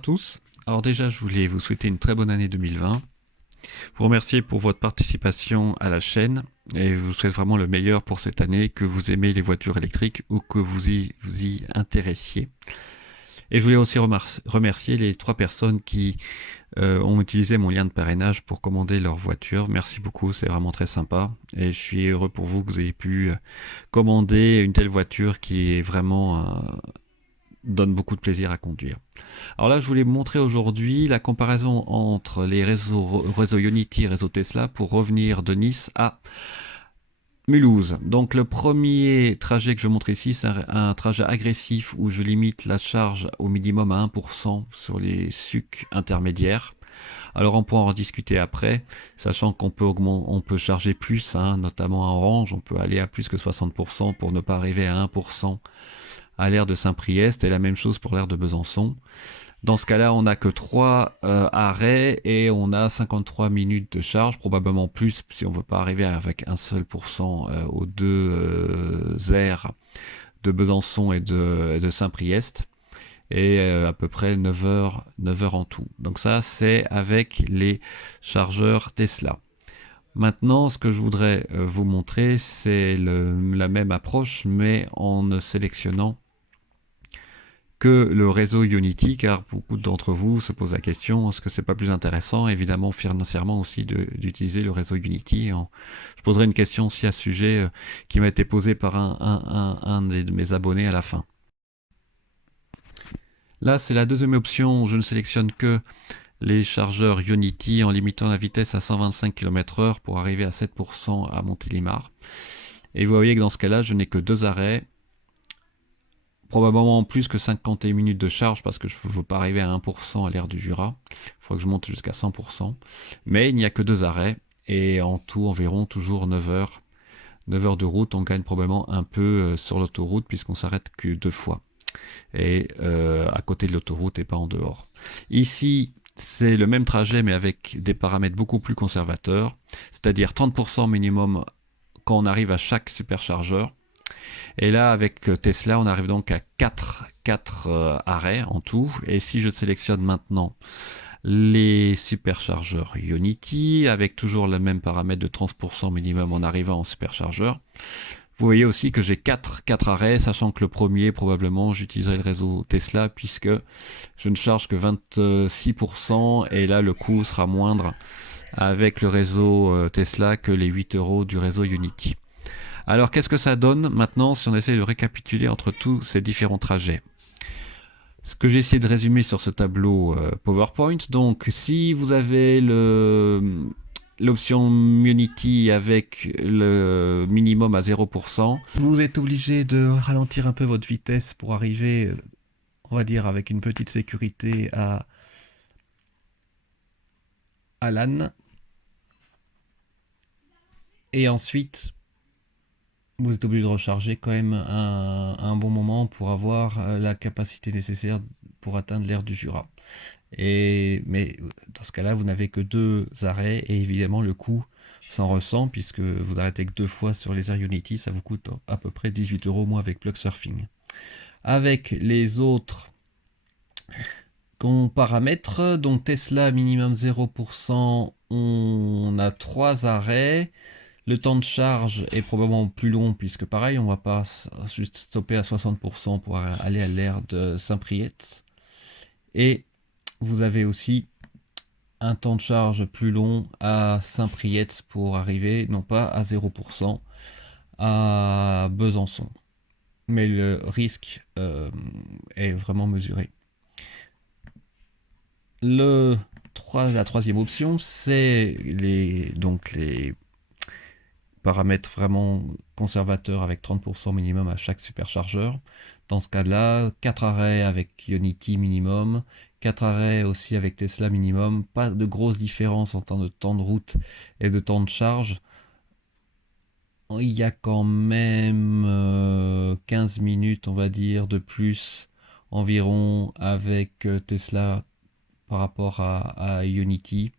tous. Alors déjà, je voulais vous souhaiter une très bonne année 2020. Vous remercier pour votre participation à la chaîne et je vous souhaite vraiment le meilleur pour cette année, que vous aimez les voitures électriques ou que vous y intéressiez. Et je voulais aussi remercier les 3 personnes qui ont utilisé mon lien de parrainage pour commander leur voiture. Merci beaucoup, c'est vraiment très sympa. Et je suis heureux pour vous que vous ayez pu commander une telle voiture qui est vraiment donne beaucoup de plaisir à conduire. Alors là, je voulais vous montrer aujourd'hui la comparaison entre les réseaux Ionity et réseau Tesla pour revenir de Nice à Mulhouse. Donc le premier trajet que je montre ici, c'est un trajet agressif où je limite la charge au minimum à 1% sur les sucs intermédiaires. Alors on pourra en discuter après, sachant qu'on peut charger plus, notamment à Orange, on peut aller à plus que 60% pour ne pas arriver à 1% à l'aire de Saint-Priest, et la même chose pour l'aire de Besançon. Dans ce cas-là, on n'a que 3 arrêts et on a 53 minutes de charge, probablement plus si on ne veut pas arriver avec un seul pourcent aux deux aires de Besançon et de Saint-Priest, et à peu près 9 heures en tout. Donc ça, c'est avec les chargeurs Tesla. Maintenant, ce que je voudrais vous montrer, c'est la même approche, mais en ne sélectionnant que le réseau Ionity, car beaucoup d'entre vous se posent la question, est-ce que c'est pas plus intéressant, évidemment financièrement aussi, d'utiliser le réseau Ionity. Je poserai une question aussi à ce sujet qui m'a été posée par un de mes abonnés à la fin. Là, c'est la deuxième option, je ne sélectionne que les chargeurs Ionity en limitant la vitesse à 125 km/h pour arriver à 7% à Montélimar. Et vous voyez que dans ce cas-là, je n'ai que 2 arrêts, probablement plus que 51 minutes de charge parce que je ne veux pas arriver à 1% à l'aire du Jura. Il faudra que je monte jusqu'à 100%. Mais il n'y a que 2 arrêts et en tout environ toujours 9 heures. 9 heures de route, on gagne probablement un peu sur l'autoroute puisqu'on s'arrête que 2 fois. Et à côté de l'autoroute et pas en dehors. Ici, c'est le même trajet mais avec des paramètres beaucoup plus conservateurs, c'est-à-dire 30% minimum quand on arrive à chaque superchargeur. Et là, avec Tesla, on arrive donc à 4 arrêts en tout. Et si je sélectionne maintenant les superchargeurs Ionity, avec toujours le même paramètre de 30% minimum en arrivant en superchargeur, vous voyez aussi que j'ai 4 arrêts, sachant que le premier, probablement, j'utiliserai le réseau Tesla, puisque je ne charge que 26%, et là, le coût sera moindre avec le réseau Tesla que les 8 € du réseau Ionity. Alors, qu'est-ce que ça donne maintenant si on essaie de récapituler entre tous ces différents trajets? Ce que j'ai essayé de résumer sur ce tableau PowerPoint, donc si vous avez l'option Ionity avec le minimum à 0%, vous êtes obligé de ralentir un peu votre vitesse pour arriver, on va dire, avec une petite sécurité à l'âne. Et ensuite, vous êtes obligé de recharger quand même un bon moment pour avoir la capacité nécessaire pour atteindre l'aire du Jura. Mais dans ce cas-là, vous n'avez que 2 arrêts et évidemment le coût s'en ressent puisque vous n'arrêtez que 2 fois sur les aires Ionity, ça vous coûte à peu près 18 € moins avec Plugsurfing. Avec les autres paramètres, donc Tesla minimum 0%, on a 3 arrêts. Le temps de charge est probablement plus long puisque pareil, on ne va pas juste stopper à 60% pour aller à l'aire de Saint-Priest. Et vous avez aussi un temps de charge plus long à Saint-Priest pour arriver non pas à 0% à Besançon. Mais le risque est vraiment mesuré. La troisième option, c'est les paramètres vraiment conservateurs avec 30% minimum à chaque superchargeur. Dans ce cas-là, 4 arrêts avec Ionity minimum, 4 arrêts aussi avec Tesla minimum, pas de grosse différence en termes de temps de route et de temps de charge. Il y a quand même 15 minutes, on va dire, de plus environ avec Tesla par rapport à Ionity.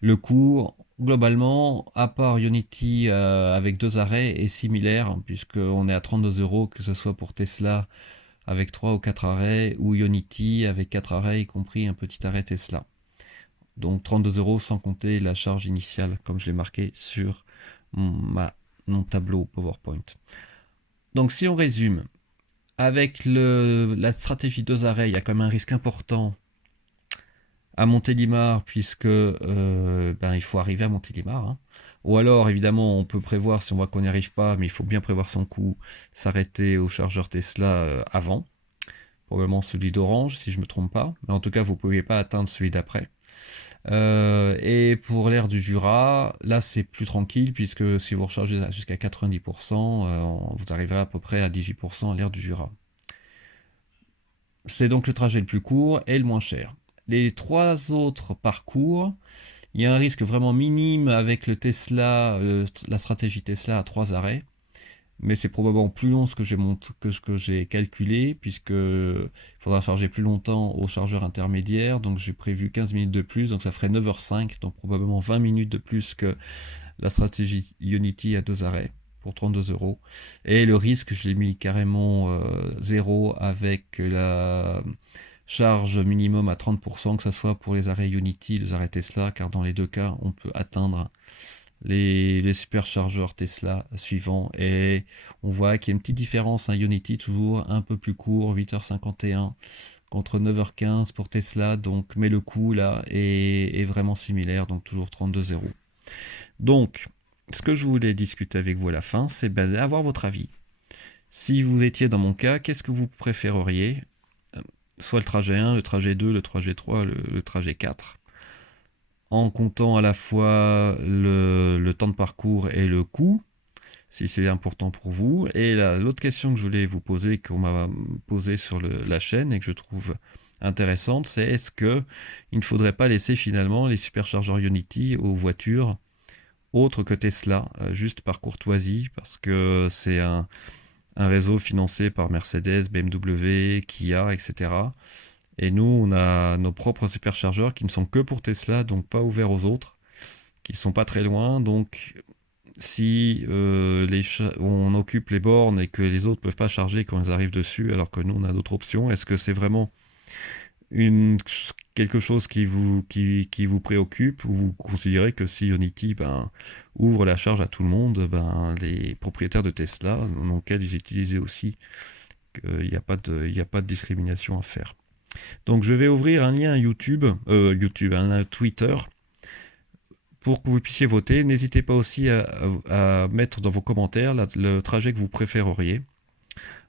Le coût, globalement, à part Ionity avec 2 arrêts, est similaire, puisqu'on est à 32 €, que ce soit pour Tesla avec 3 ou 4 arrêts, ou Ionity avec 4 arrêts, y compris un petit arrêt Tesla. Donc 32 € sans compter la charge initiale, comme je l'ai marqué sur mon tableau PowerPoint. Donc si on résume, avec la stratégie 2 arrêts, il y a quand même un risque important à Montélimar, puisque il faut arriver à Montélimar. Hein. Ou alors, évidemment, on peut prévoir, si on voit qu'on n'y arrive pas, mais il faut bien prévoir son coup, s'arrêter au chargeur Tesla avant. Probablement celui d'Orange, si je ne me trompe pas. Mais en tout cas, vous ne pouvez pas atteindre celui d'après. Et pour l'aire du Jura, là c'est plus tranquille, puisque si vous rechargez jusqu'à 90%, vous arriverez à peu près à 18% à l'aire du Jura. C'est donc le trajet le plus court et le moins cher. Les 3 autres parcours, il y a un risque vraiment minime avec le Tesla, la stratégie Tesla à 3 arrêts. Mais c'est probablement plus long que ce que j'ai calculé, puisqu'il faudra charger plus longtemps au chargeur intermédiaire. Donc j'ai prévu 15 minutes de plus, donc ça ferait 9h05, donc probablement 20 minutes de plus que la stratégie Ionity à 2 arrêts pour 32 €. Et le risque, je l'ai mis carrément 0 avec la charge minimum à 30%, que ce soit pour les arrêts Ionity, les arrêts Tesla, car dans les deux cas, on peut atteindre les superchargeurs Tesla suivants, et on voit qu'il y a une petite différence, hein, Ionity toujours un peu plus court, 8h51 contre 9h15 pour Tesla, donc, mais le coût là est vraiment similaire, donc toujours 32 €. Donc ce que je voulais discuter avec vous à la fin, c'est avoir votre avis. Si vous étiez dans mon cas, qu'est-ce que vous préféreriez? Soit le trajet 1, le trajet 2, le trajet 3, le trajet 4, en comptant à la fois le temps de parcours et le coût, si c'est important pour vous. Et l'autre question que je voulais vous poser, qu'on m'a posée sur la chaîne et que je trouve intéressante, c'est est-ce qu'il ne faudrait pas laisser finalement les superchargeurs Ionity aux voitures autres que Tesla, juste par courtoisie, parce que c'est un réseau financé par Mercedes, BMW, Kia, etc. Et nous, on a nos propres superchargeurs qui ne sont que pour Tesla, donc pas ouverts aux autres, qui ne sont pas très loin. Donc si on occupe les bornes et que les autres ne peuvent pas charger quand ils arrivent dessus, alors que nous, on a d'autres options, est-ce que c'est vraiment quelque chose qui vous préoccupe, ou vous considérez que si Ionity ouvre la charge à tout le monde, les propriétaires de Tesla n'ont qu'à les utiliser aussi, qu'il n'y a pas de discrimination à faire. Donc je vais ouvrir un lien YouTube, un lien Twitter, pour que vous puissiez voter. N'hésitez pas aussi à mettre dans vos commentaires le trajet que vous préféreriez.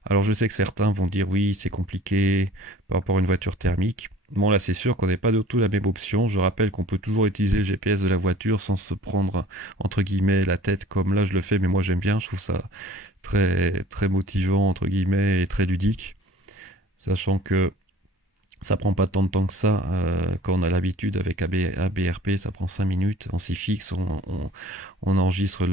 Alors je sais que certains vont dire oui, c'est compliqué par rapport à une voiture thermique. Bon, là c'est sûr qu'on n'est pas du tout la même option. Je rappelle qu'on peut toujours utiliser le GPS de la voiture sans se prendre entre guillemets la tête comme là je le fais, mais moi j'aime bien, je trouve ça très, très motivant entre guillemets et très ludique. Sachant que ça prend pas tant de temps que ça, quand on a l'habitude avec ABRP, ça prend 5 minutes, on s'y fixe, on enregistre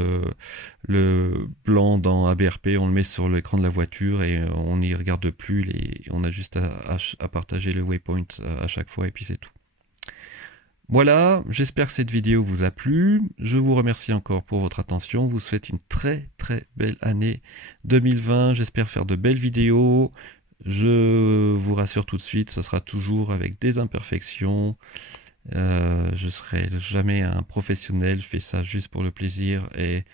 le plan dans ABRP, on le met sur l'écran de la voiture et on n'y regarde plus, on a juste à partager le waypoint à chaque fois et puis c'est tout. Voilà, j'espère que cette vidéo vous a plu, je vous remercie encore pour votre attention, vous souhaite une très très belle année 2020, j'espère faire de belles vidéos. Je vous rassure tout de suite, ça sera toujours avec des imperfections. Je serai jamais un professionnel, je fais ça juste pour le plaisir et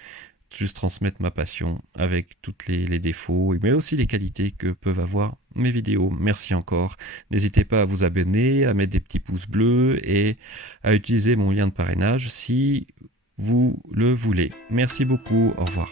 juste transmettre ma passion avec toutes les défauts, mais aussi les qualités que peuvent avoir mes vidéos. Merci encore. N'hésitez pas à vous abonner, à mettre des petits pouces bleus et à utiliser mon lien de parrainage si vous le voulez. Merci beaucoup, au revoir.